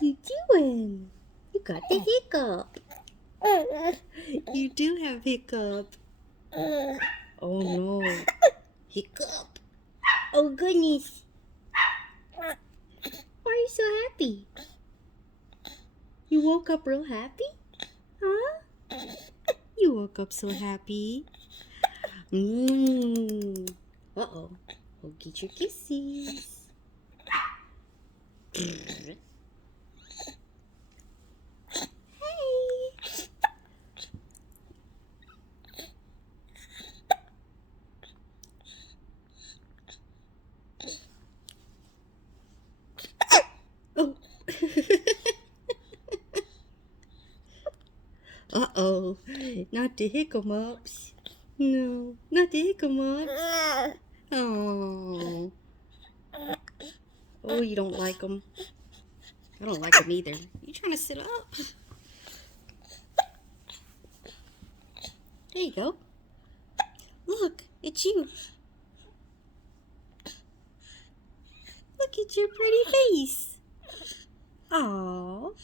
you doing? You got the hiccup. You do have hiccup. Oh no. Hiccup. Oh goodness. Why are you so happy? You woke up real happy? Huh? You woke up so happy. Uh-oh. Go get your kisses. Hey. Oh. Uh-oh. Not the hiccups. No, not the hiccups. Oh. Oh, you don't like them. I don't like them either. You trying to sit up? There you go. Look, it's you. Look at your pretty face. Aww.